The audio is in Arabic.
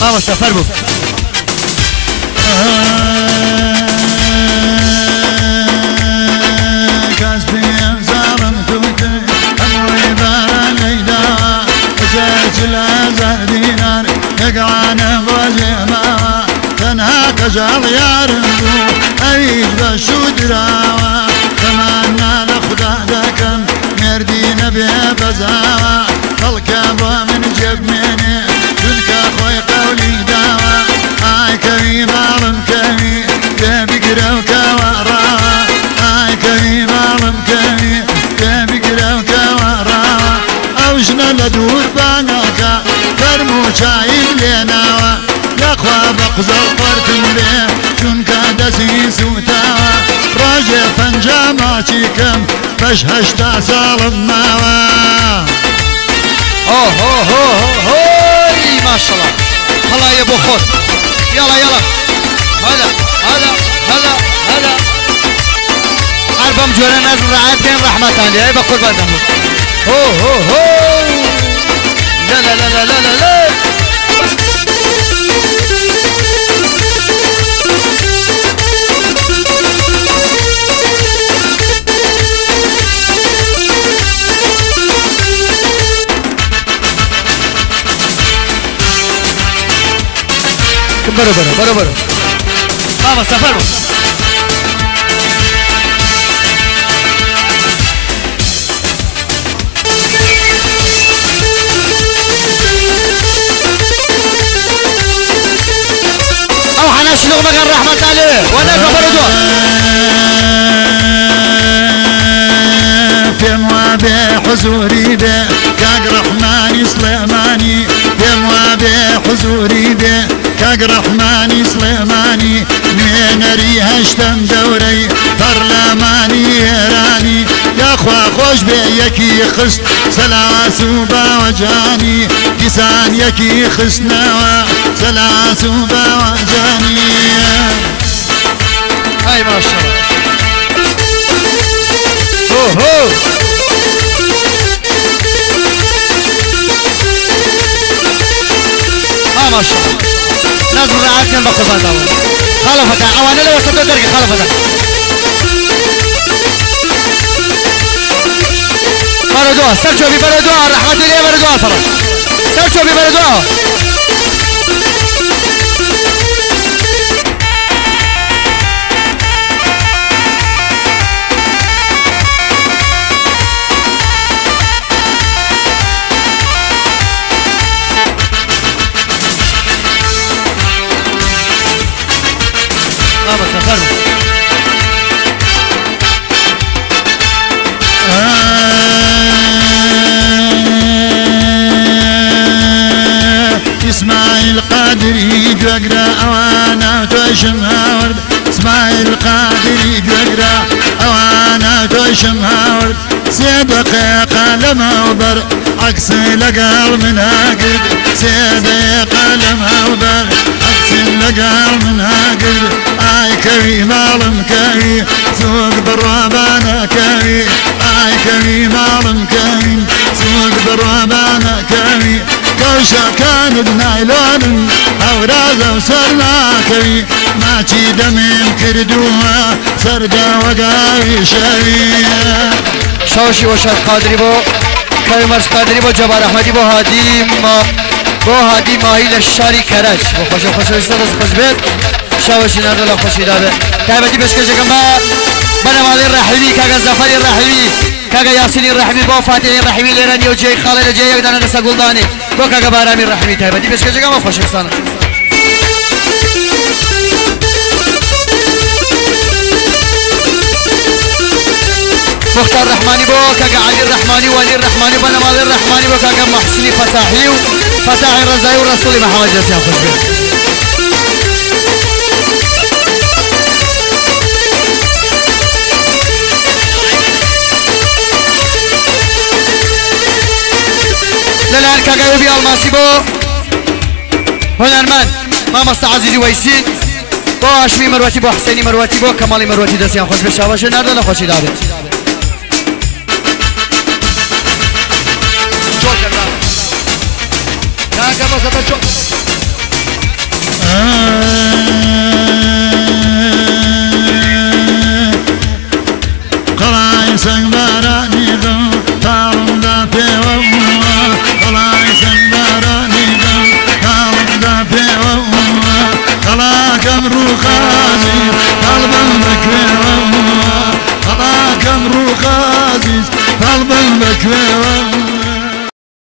ماما سفر بو جال يارندو أيش بشود راوا تمنى لخدا دكم مردي نبي بزاوا خلقا من جب مني دنك خوي قولي داوا آي كريم عالم كريم تبقرا وكوارا آي كريم عالم كريم تبقرا وكوارا أوجنا لدور باناكا فرمو شايب ليناوا يخوا بقزل قرتن بيه چونك دسي سوتاوا راجع فنجاماتي كم باش هشتا سالم ماوا هو هو هو هو ما شاء الله هلا يا ابو خور يلا يلا هلا هلا هلا هلا اربم جورا نزل رعايت كان رحمة عليه بقول بعدهم هو هو هو لا لا لا لا لا لا برو برو ماما سفر او حنشلغ مكان رحمة عليه وانا برضو في موابع حزوري به كاق رحماني سليماني في موابع حزوري به كاق رحماني سليماني نوينري هشتم دوري برلماني ايراني يا خوا خوش بيكي خست سلاسوبا وجاني كسان يكي خستنا سلاسوبا وجاني هاي ما شاء الله هو هو ما شاء الله نازل رعاية كان بقربان داول خلفتها اواني لو وسطوا درقي خلفتها بردوها سرچو بي بردوها رحمة الله بردوها فرق سرچو بي بردوها اسماعيل قادري جوقرا اوانا توشمها ورد اسماعيل قادري جوقرا اوانا توشمها ورد سيدق قلم وبر عكس لقال من هاقد سيدق قلم وبر عكس لقال من هاقد اي كريم عالم كريم سوق برابانا كريم اي كريم عالم كريم سوق برابانا كريم كوشا كان بنايلون أورازا وسرنا كري ما تي دمين كردوها سردا وقاوي شريا شوشي وشاد قادري بو كريمرس قادري بو جبار أحمدي بو هادي ماهي للشاري كرج بو خوش استاذ خوش بيت شوشي نردل خوشي داده تابتي بشكش كما بنا مالي الرحيمي كاقا زفاري الرحيمي كاقا ياسيني الرحيمي بو فاتحي الرحيمي ليراني وجي خالد جي يقدانا دسا قلداني بو كاقا بارامي الرحيمي تابتي بشكش كما خوش استاذ مختار الرحماني بو كاقا علي الرحماني ولي الرحماني بنا مالي الرحماني بو كاقا محسني فتاحي الرزاي ورسولي محمد جسيان خوش بيت للان كاقا يوبي الماسي بو هنرمن مامست عزيزي ويسين بو هاشمي مروتي بو حسيني مروتي بو كمالي مروتي دسيان خوش بشاوش نرده لخوشي داده كاقا بس